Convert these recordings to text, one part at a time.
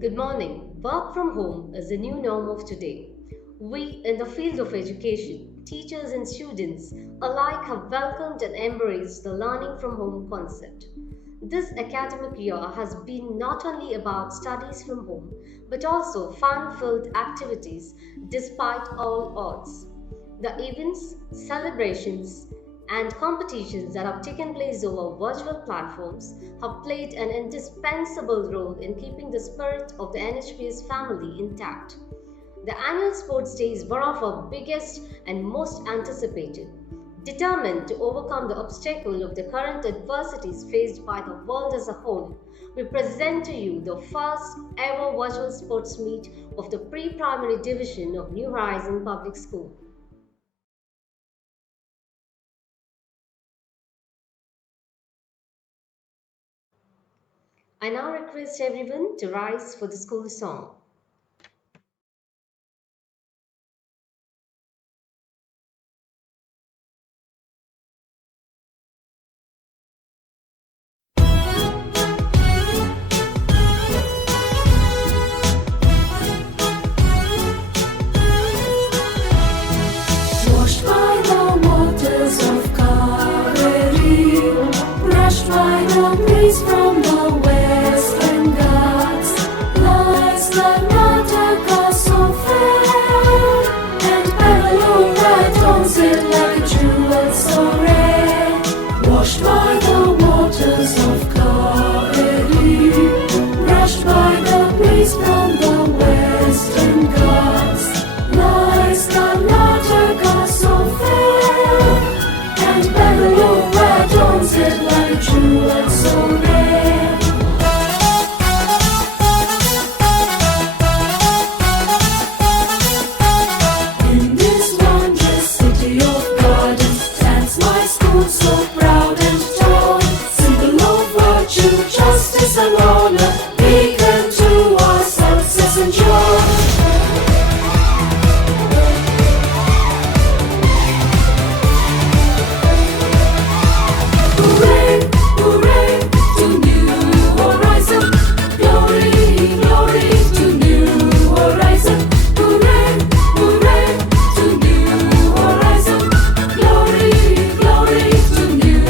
Good morning. Work from home is the new norm of today. We, in the field of education, teachers and students alike have welcomed and embraced the learning from home concept. This academic year has been not only about studies from home, but also fun filled activities despite all odds. The events, celebrations, and competitions that have taken place over virtual platforms have played an indispensable role in keeping the spirit of the NHPS family intact. The annual sports day is one of our biggest and most anticipated. Determined to overcome the obstacle of the current adversities faced by the world as a whole, we present to you the first ever virtual sports meet of the pre-primary division of New Horizon Public School. I now request everyone to rise for the school song. Washed by the waters of Kaveri, brushed by the breeze from the western Ghats, lies Karnataka so fair, and Bangalore adorns it like a jewel so rare. Washed by the waters of Kaveri, brushed by the breeze from the western Ghats, lies Karnataka so fair, and Bangalore adorns it like a jewel so rare. In this wondrous city of gardens stands my school so proud and tall, symbol of virtue, justice and honor, beacon to our success and joy. Hooray, hooray to New Horizon. Glory, glory to New Horizon. Hooray, hooray to New Horizon. Glory, glory to New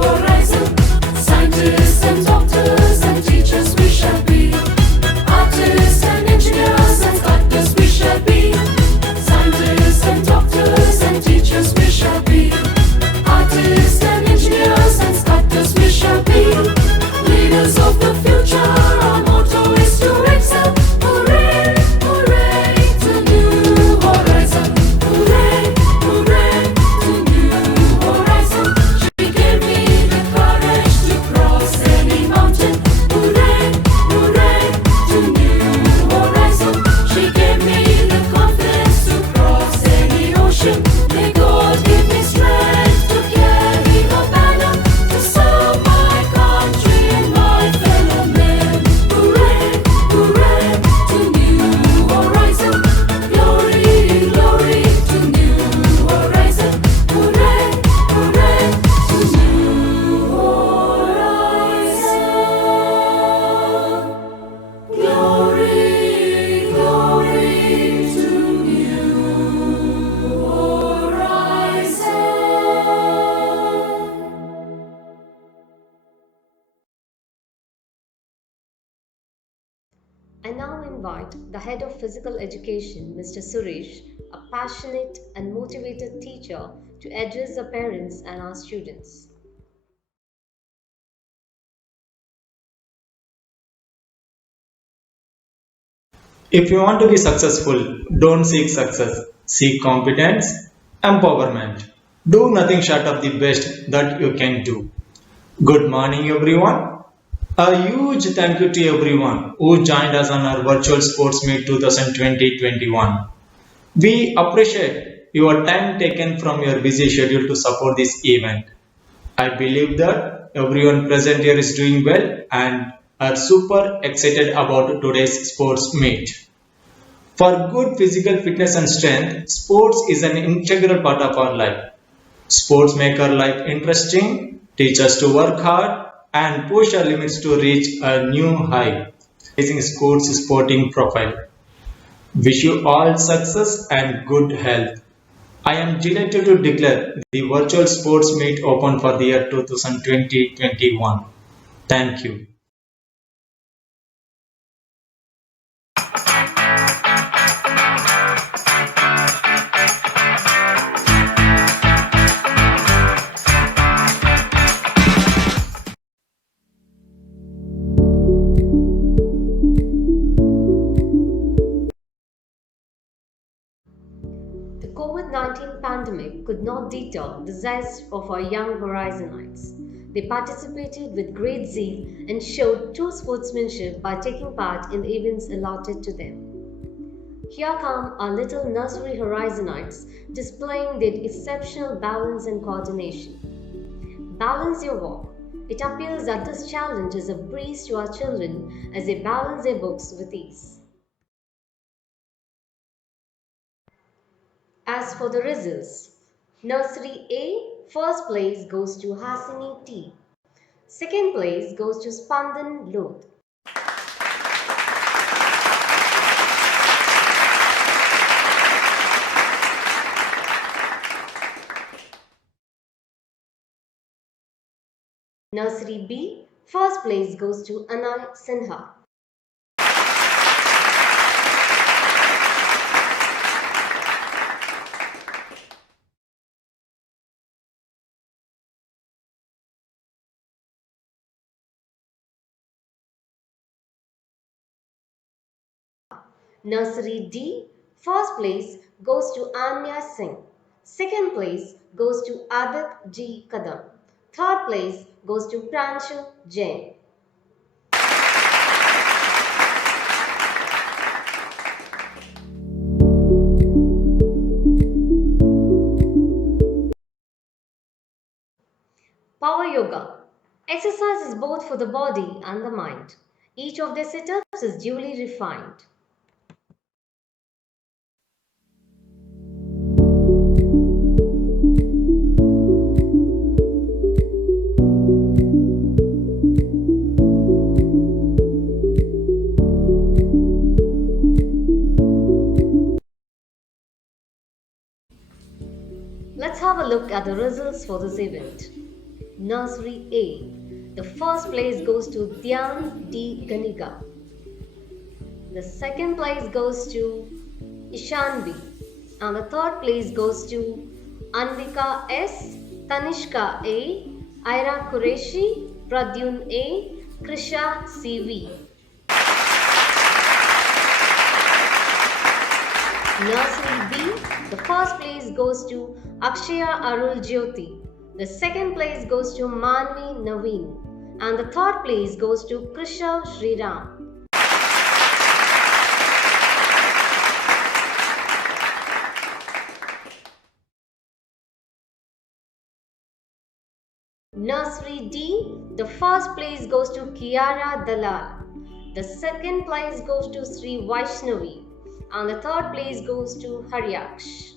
Horizon. Scientists and doctors and teachers we shall be. Artists and engineers and sculptors we shall be. Scientists and doctors and teachers we shall be. Artists and engineers and sculptors we shall be. Leaders of the future, our motto is to excel. Hooray, hooray to New Horizon. Hooray, hooray to New Horizon. She gave me the courage to cross any mountain. Hooray, hooray to New Horizon. She gave me the confidence to cross any ocean. May God give me strength to carry the banner, to serve my country and my fellow men. Hooray, hooray to New Horizon. Glory, glory to New Horizon. Hooray, hooray to New Horizon. Glory, glory to New Horizon. I now invite the head of physical education, Mr. Suresh, a passionate and motivated teacher, to address the parents and our students. If you want to be successful, don't seek success. Seek competence, empowerment. Do nothing short of the best that you can do. Good morning, everyone. A huge thank you to everyone who joined us on our virtual sports meet 2020-21. We appreciate your time taken from your busy schedule to support this event. I believe that everyone present here is doing well and are super excited about today's sports meet. For good physical fitness and strength, sports is an integral part of our life. Sports make our life interesting, teach us to work hard, and push our limits to reach a new high. amazing school's sporting profile. Wish you all success and good health. I am delighted to declare the virtual sports meet open for the year 2020-21. Thank you. The COVID 19 pandemic could not deter the zest of our young horizonites. They participated with great zeal and showed true sportsmanship by taking part in events allotted to them. Here come our little nursery horizonites displaying their exceptional balance and coordination. Balance your walk. It appears that this challenge is a breeze to our children as they balance their books with ease. As for the results, Nursery A, first place goes to Hasini T. Second place goes to Spandan Lod. Nursery B, first place goes to Anay Sinha. Nursery D, first place goes to Anya Singh. Second place goes to Adik G. Kadam. Third place goes to Pranshu Jain. Power Yoga. Exercise is both for the body and the mind. Each of their sit-ups is duly refined. Let's have a look at the results for this event. Nursery A. The first place goes to Dhyan D. Ganiga. The second place goes to Ishan B. And the third place goes to Anvika S. Tanishka A. Ira Qureshi, Pradyun A. Krisha CV. Nursery B, the first place goes to Akshaya Arul Jyoti. The second place goes to Manvi Naveen. And the third place goes to Krisha Sriram. Nursery D, the first place goes to Kiara Dalal. The second place goes to Sri Vaishnavi. And the third place goes to Haryaksh.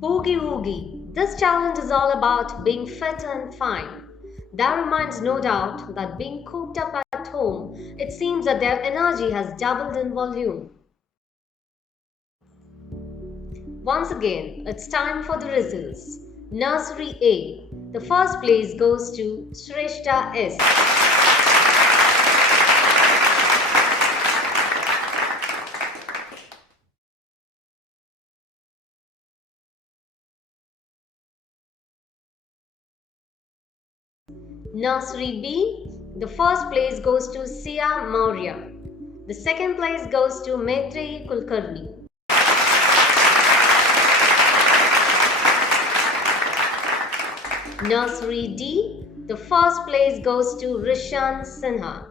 Boogie Woogie. This challenge is all about being fit and fine. That reminds no doubt that being cooped up at home, it seems that their energy has doubled in volume. Once again, it's time for the results. Nursery A. The first place goes to Shrestha S. Nursery B, the first place goes to Sia Maurya. The second place goes to Maitreyi Kulkarni. Nursery D, the first place goes to Rishan Sinha.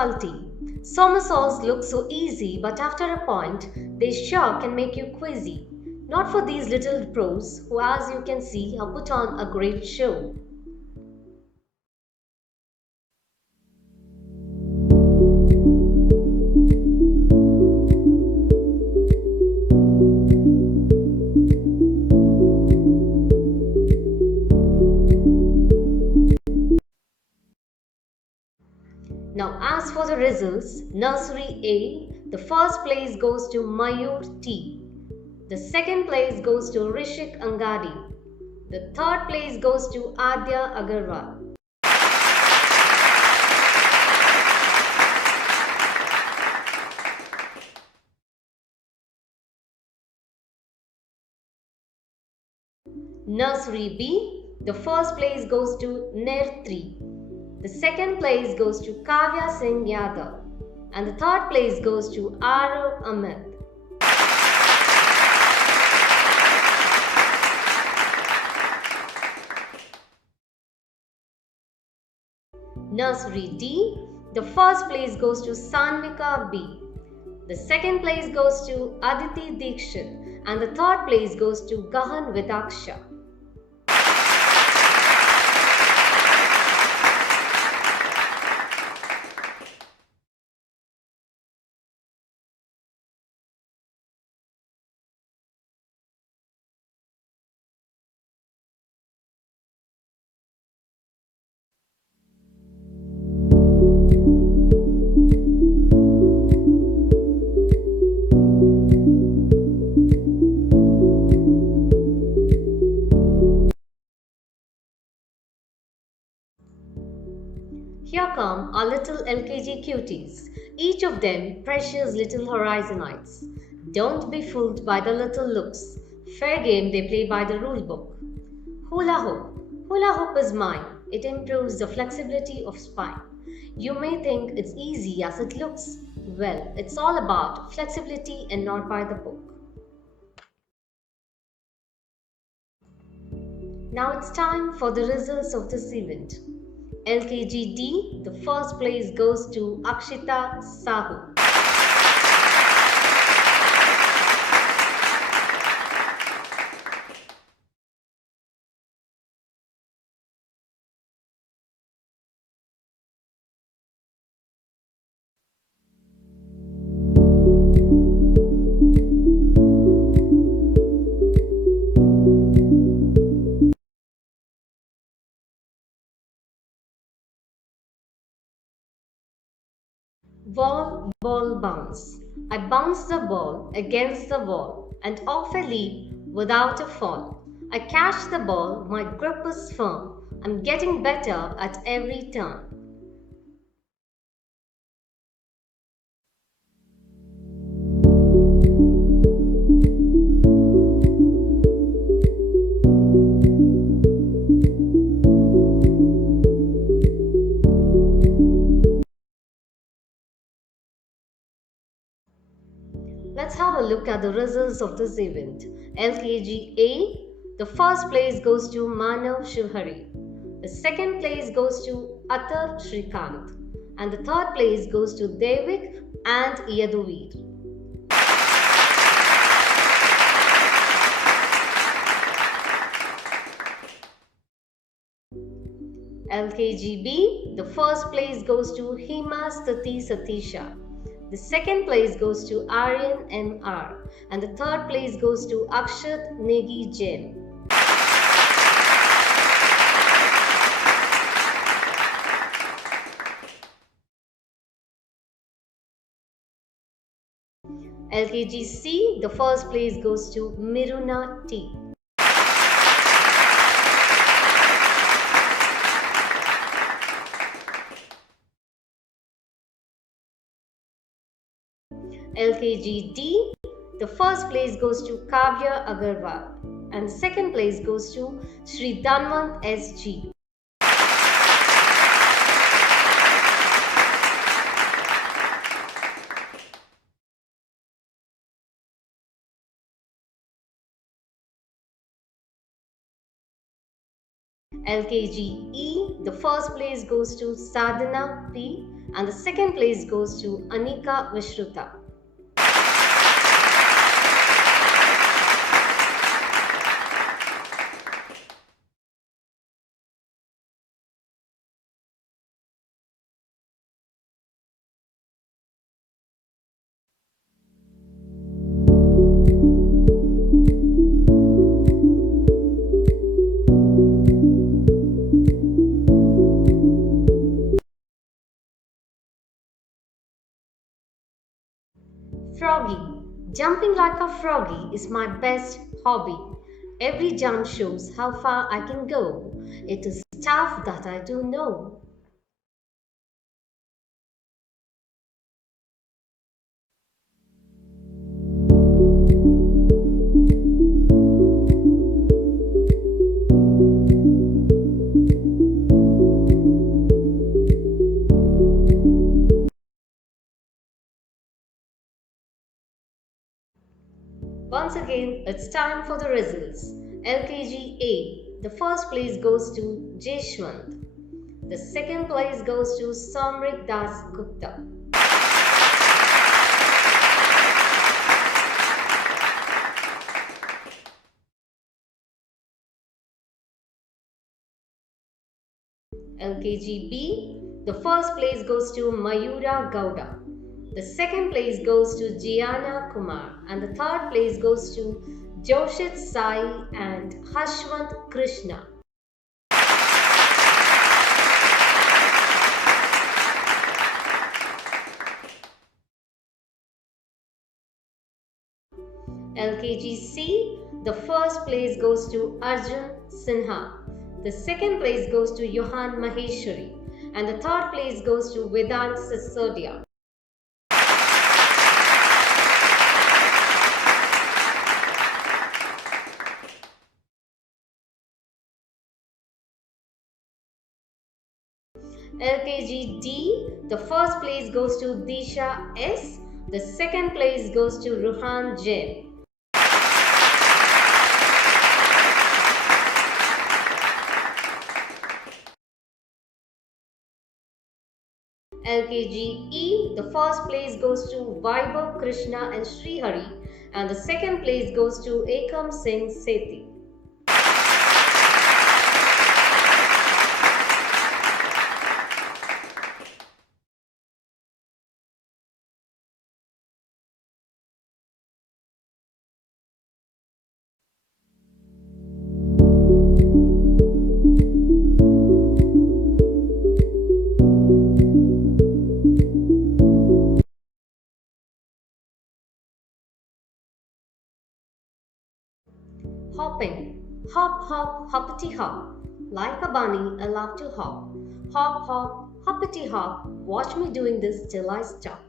difficulty. Somersaults look so easy, but after a point, they sure can make you quizzy. Not for these little pros who, as you can see, have put on a great show. Now, as for the results, Nursery A, the first place goes to Mayur T. The second place goes to Rishik Angadi. The third place goes to Adya Agarwal. Nursery B, the first place goes to Nir 3. The second place goes to Kavya Singh Yadav. And the third place goes to Arav Ahmed. Nursery D, the first place goes to Sanvika B. The second place goes to Aditi Dikshit and the third place goes to Gahan Vidaksha. Here come our little LKG cuties, each of them precious little horizonites. Don't be fooled by the little looks. Fair game they play by the rule book. Hula hoop. Hula hoop is mine. It improves the flexibility of spine. You may think it's easy as it looks. Well, it's all about flexibility and not by the book. Now it's time for the results of this event. LKG-D, the first place goes to Akshita Sahu. Wall, ball, bounce. I bounce the ball against the wall and off I leap without a fall. I catch the ball, my grip is firm. I'm getting better at every turn. Let's have a look at the results of this event. LKG A, the first place goes to Manav Shivhari. The second place goes to Atar Shrikant. And the third place goes to Devik and Yaduveer. LKGB, the first place goes to Hima Stati Satisha. The second place goes to Aryan MR. And the third place goes to Akshat Negi Jain. LKGC, the first place goes to Miruna T. LKGD, the first place goes to Kavya Agarwal and the second place goes to Sri Dhanwant SG. LKGE, the first place goes to Sadhana P and the second place goes to Anika Vishruta. Froggy. Jumping like a froggy is my best hobby. Every jump shows how far I can go. It is stuff that I do know. Once again, it's time for the results. LKG A. The first place goes to Jeshwant. The second place goes to Samrik Das Gupta. LKG B. The first place goes to Mayura Gowda. The second place goes to Gianna Kumar, and the third place goes to Joshit Sai and Hashwant Krishna. LKGC, the first place goes to Arjun Sinha. The second place goes to Johan Maheshwari, and the third place goes to Vedant Sisodia. LKGD, the first place goes to Disha S. The second place goes to Ruhan Jain. LKGE, the first place goes to Vaibhav Krishna and Srihari, and the second place goes to Ekam Singh Sethi. Hopping. Hop, hop, hoppity hop. Like a bunny, I love to hop. Hop, hop, hoppity hop. Watch me doing this till I stop.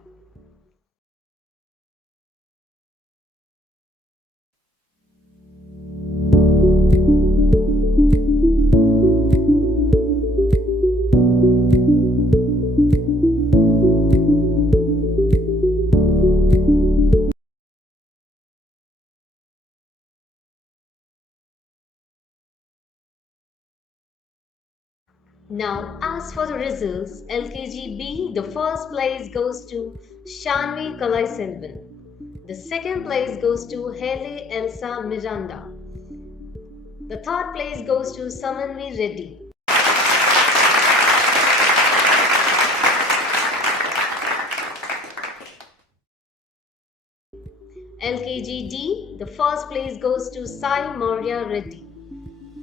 Now, as for the results, LKGB, the first place goes to Shanvi Kalaiselvan. The second place goes to Hele Elsa Miranda. The third place goes to Samanvi Reddy. LKGD, the first place goes to Sai Maurya Reddy.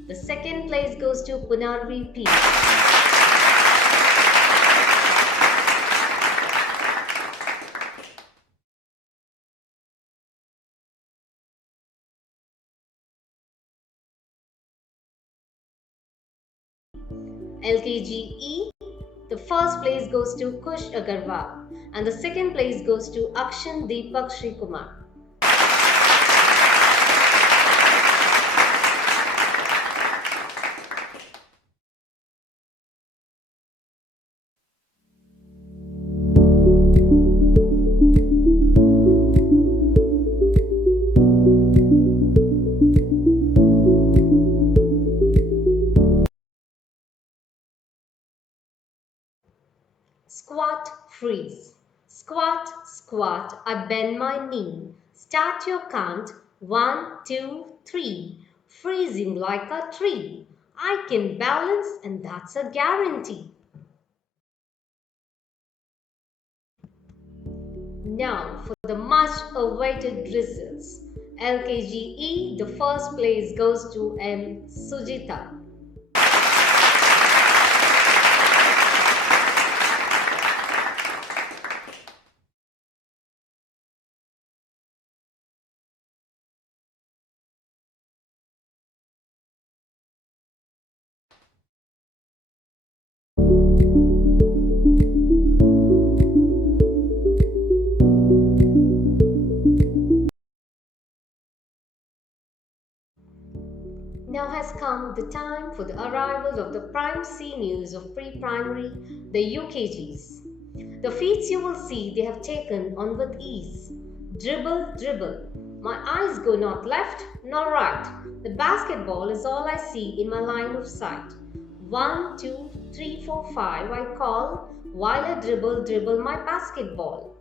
The second place goes to Punarvi P. LKGE, the first place goes to Kush Agarwal, and the second place goes to Akshan Deepak Srikumar. Squat, freeze. Squat, squat, I bend my knee. Start your count, 1, 2, 3. Freezing like a tree. I can balance and that's a guarantee. Now for the much awaited results. LKGE, the first place goes to M. Sujita. Now has come the time for the arrival of the prime seniors of pre-primary, the UKGs. The feats you will see they have taken on with ease. Dribble, dribble. My eyes go not left nor right. The basketball is all I see in my line of sight. 1, 2, 3, 4, 5 I call while I dribble, dribble my basketball.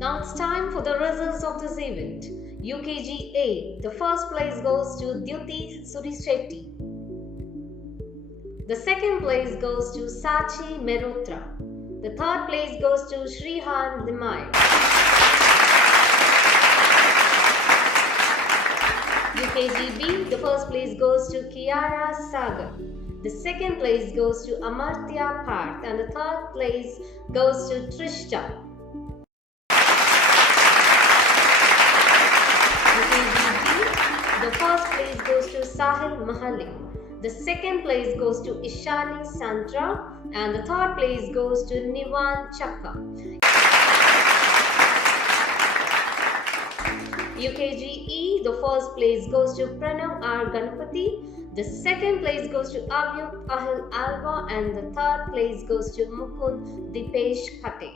Now it's time for the results of this event. UKG A, the first place goes to Dyuti Surishetty. The second place goes to Sachi Merotra. The third place goes to Shrihan Limai. UKGB, the first place goes to Kiara Sagar. The second place goes to Amartya Parth and the third place goes to Trishta. UKGD, the first place goes to Sahil Mahalik. The second place goes to Ishani Santra and the third place goes to Nivan Chakka. UKGE, the first place goes to Pranav R. Ganapati, the second place goes to Avyuk Ahil Alva and the third place goes to Mukund Dipesh Khate.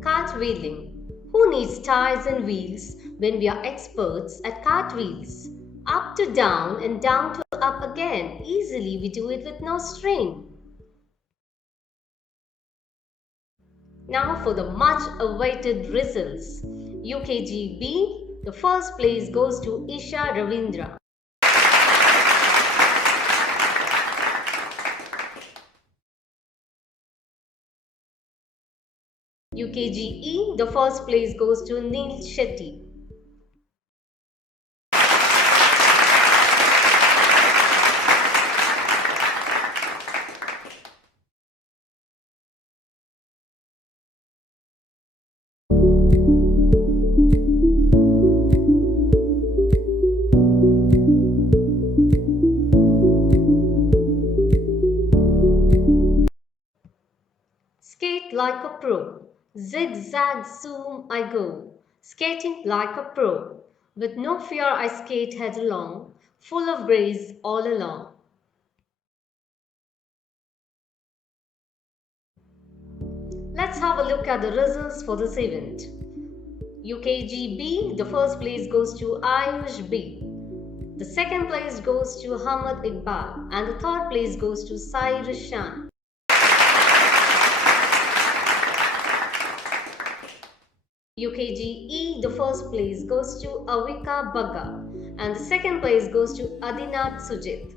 Cartwheeling. Who needs tires and wheels when we are experts at cartwheels? Up to down and down to up again. Easily we do it with no strain. Now for the much awaited results. UKGB, the first place goes to Isha Ravindra. UKGE, the first place goes to Neil Shetty. Skate like a pro. Zigzag zoom I go. Skating like a pro. With no fear I skate headlong, full of grace all along. Let's have a look at the results for this event. UKGB, the first place goes to Ayush B. The second place goes to Hamad Iqbal and the third place goes to Sai Rishan. UKGE, the first place goes to Avika Baga and the second place goes to Adinath Sujit.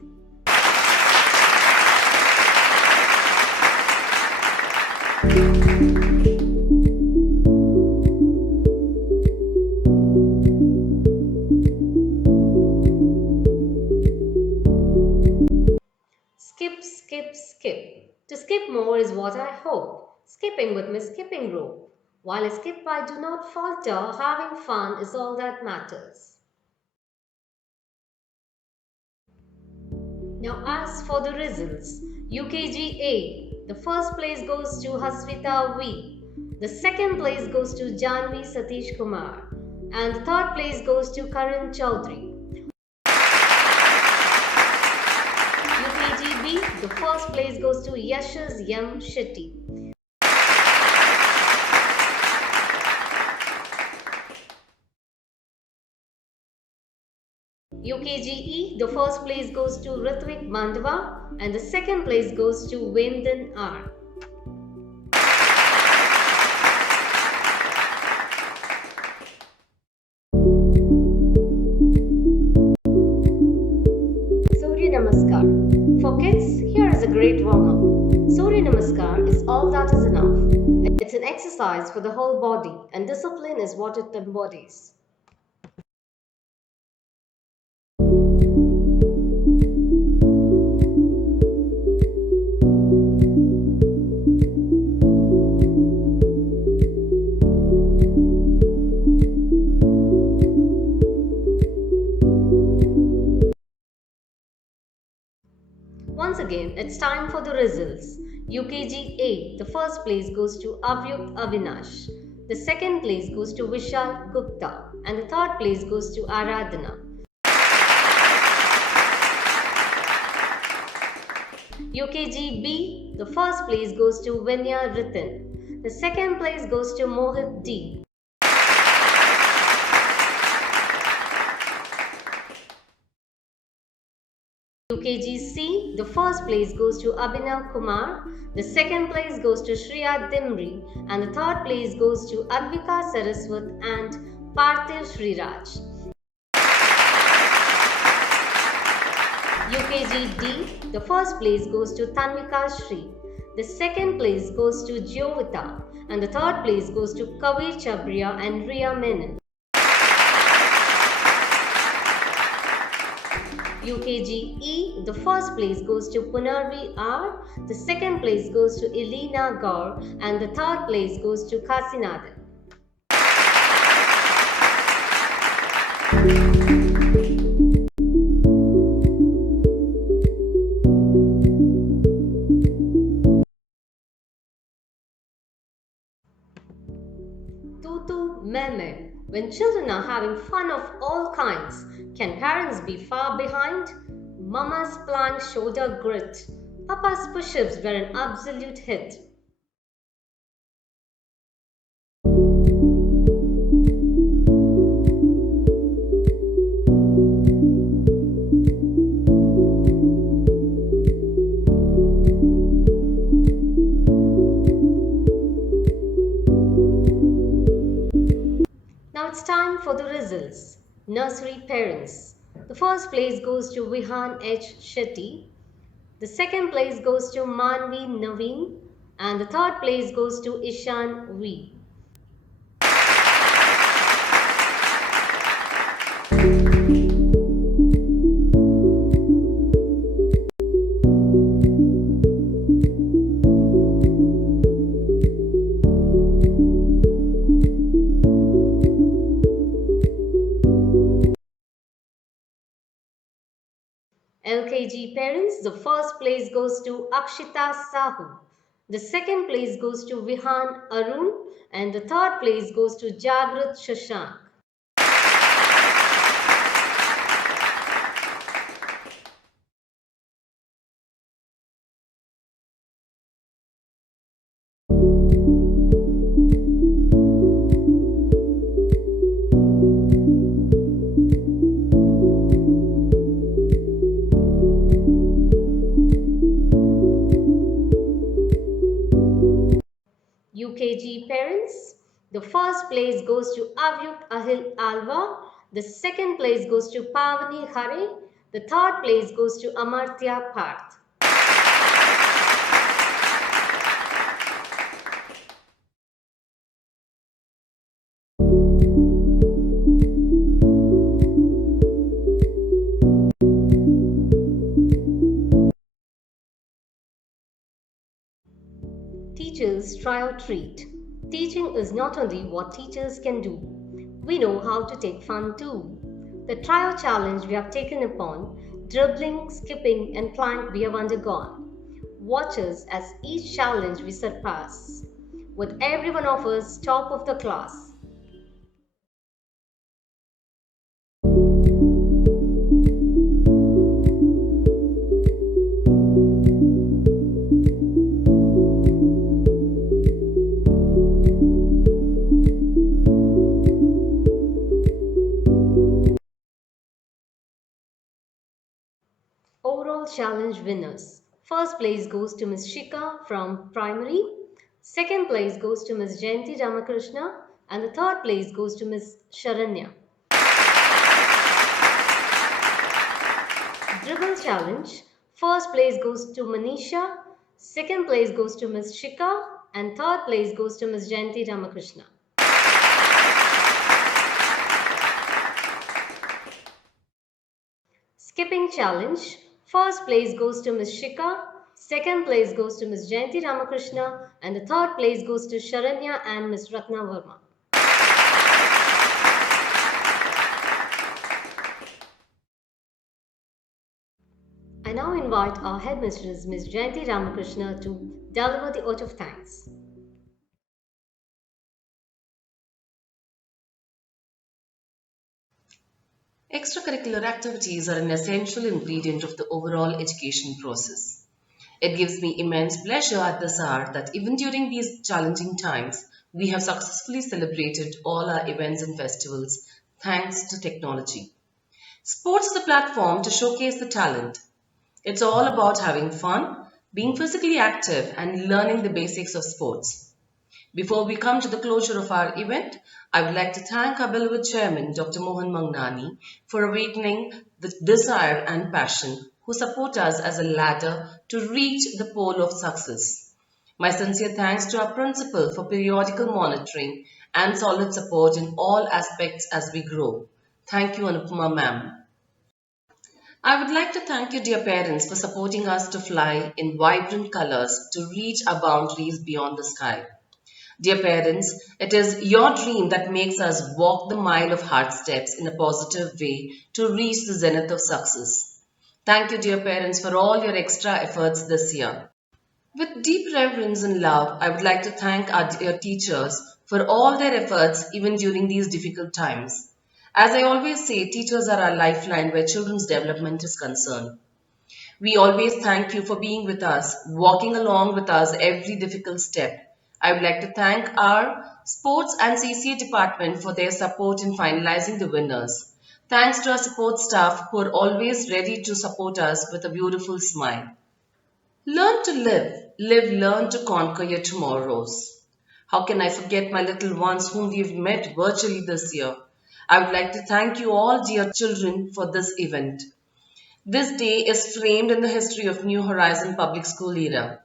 Skip, skip, skip. To skip more is what I hope. Skipping with my skipping rope. While I skip, I do not falter. Having fun is all that matters. Now, as for the results, UKG A, the first place goes to Hasvita V, the second place goes to Janvi Satish Kumar, and the third place goes to Karan Chaudhary. UKG B, the first place goes to Yashas M. Shetty. UKGE, the first place goes to Ritvik Mandava and the second place goes to Vendan R. Surya Namaskar. For kids, here is a great warm-up. Surya Namaskar is all that is enough. It's an exercise for the whole body and discipline is what it embodies. Once again, it's time for the results. UKG A, the first place goes to Avyukt Avinash. The second place goes to Vishal Gupta and the third place goes to Aradhana. UKG B, the first place goes to Venya Ritin. The second place goes to Mohit D. UKG C, the first place goes to Abhinav Kumar, the second place goes to Shriya Dimri, and the third place goes to Advika Saraswat and Parthiv Sriraj. UKG D, the first place goes to Tanvika Shri, the second place goes to Jyovita, and the third place goes to Kavir Chabria and Ria Menon. UKG E, the first place goes to Punarvi R, the second place goes to Elena Gaur, and the third place goes to Kasinathan. Tutu Meme. When children are having fun of all kinds, can parents be far behind? Mama's plank shoulder grit. Papa's push-ups were an absolute hit. Now it's time for the results. Nursery parents. The first place goes to Vihan H. Shetty. The second place goes to Manvi Naveen. And the third place goes to Ishan V. LKG parents, the first place goes to Akshita Sahu. The second place goes to Vihan Arun and the third place goes to Jagrat Shashank. UKG parents, the first place goes to Avyuk Ahil Alva, the second place goes to Pavani Hare, the third place goes to Amartya Parth. Teachers try or treat. Teaching is not only what teachers can do. We know how to take fun too. The trial challenge we have taken upon dribbling, skipping, and plank we have undergone. Watch us as each challenge we surpass, with every one of us top of the class. Overall challenge winners. First place goes to Ms. Shika from primary. Second place goes to Ms. Jayanti Ramakrishna. And the third place goes to Ms. Sharanya. Dribble challenge. First place goes to Manisha. Second place goes to Ms. Shika. And third place goes to Ms. Jayanti Ramakrishna. Skipping challenge. First place goes to Ms. Shika, second place goes to Ms. Jayanti Ramakrishna, and the third place goes to Sharanya and Ms. Ratna Verma. I now invite our headmistress, Ms. Jayanti Ramakrishna, to deliver the vote of thanks. Extracurricular activities are an essential ingredient of the overall education process. It gives me immense pleasure at this hour that even during these challenging times, we have successfully celebrated all our events and festivals thanks to technology. Sports is a platform to showcase the talent. It's all about having fun, being physically active, and learning the basics of sports. Before we come to the closure of our event, I would like to thank our beloved chairman, Dr. Mohan Mangnani, for awakening the desire and passion who support us as a ladder to reach the pole of success. My sincere thanks to our principal for periodical monitoring and solid support in all aspects as we grow. Thank you, Anupama ma'am. I would like to thank you, dear parents, for supporting us to fly in vibrant colors to reach our boundaries beyond the sky. Dear parents, it is your dream that makes us walk the mile of hard steps in a positive way to reach the zenith of success. Thank you, dear parents, for all your extra efforts this year. With deep reverence and love, I would like to thank our dear teachers for all their efforts even during these difficult times. As I always say, teachers are our lifeline where children's development is concerned. We always thank you for being with us, walking along with us every difficult step. I would like to thank our sports and CCA department for their support in finalizing the winners. Thanks to our support staff who are always ready to support us with a beautiful smile. Learn to learn to conquer your tomorrows. How can I forget my little ones whom we've met virtually this year? I would like to thank you all, dear children, for this event. This day is framed in the history of New Horizon Public School era.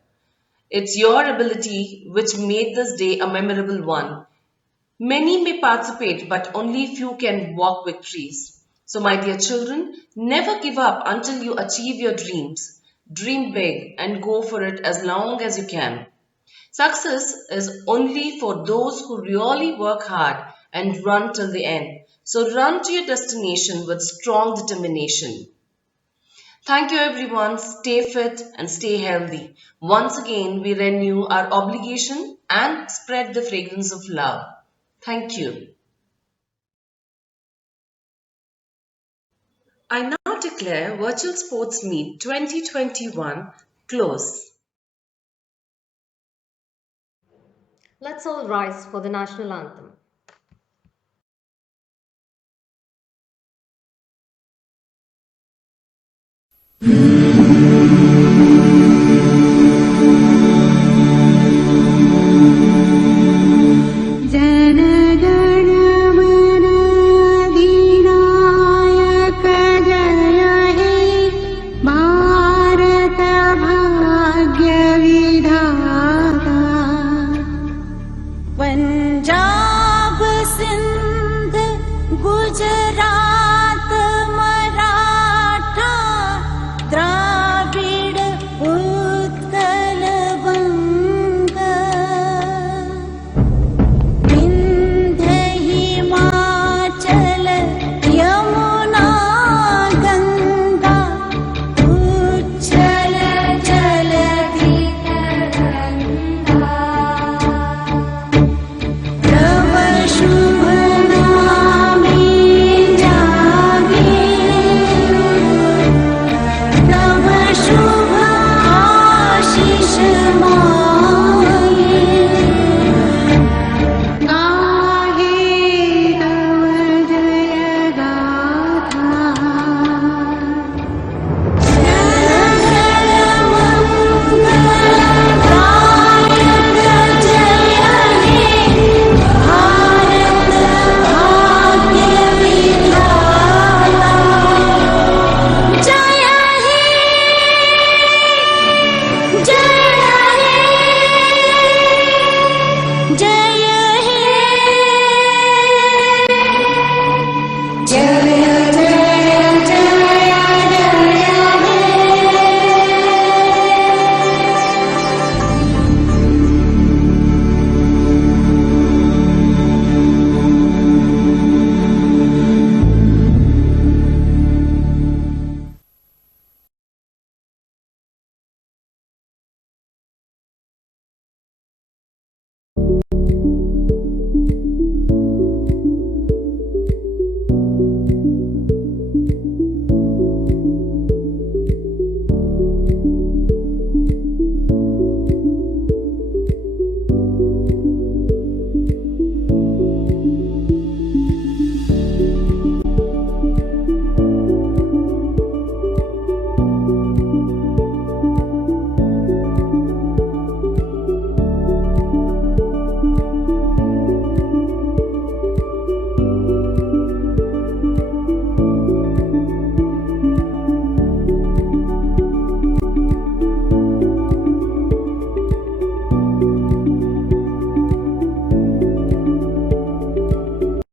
It's your ability which made this day a memorable one. Many may participate, but only few can walk victories. So, my dear children, never give up until you achieve your dreams. Dream big and go for it as long as you can. Success is only for those who really work hard and run till the end. So, run to your destination with strong determination. Thank you, everyone. Stay fit and stay healthy. Once again, we renew our obligation and spread the fragrance of love. Thank you. I now declare Virtual Sports Meet 2021 closed. Let's all rise for the national anthem. Punjab Sindh Gujarat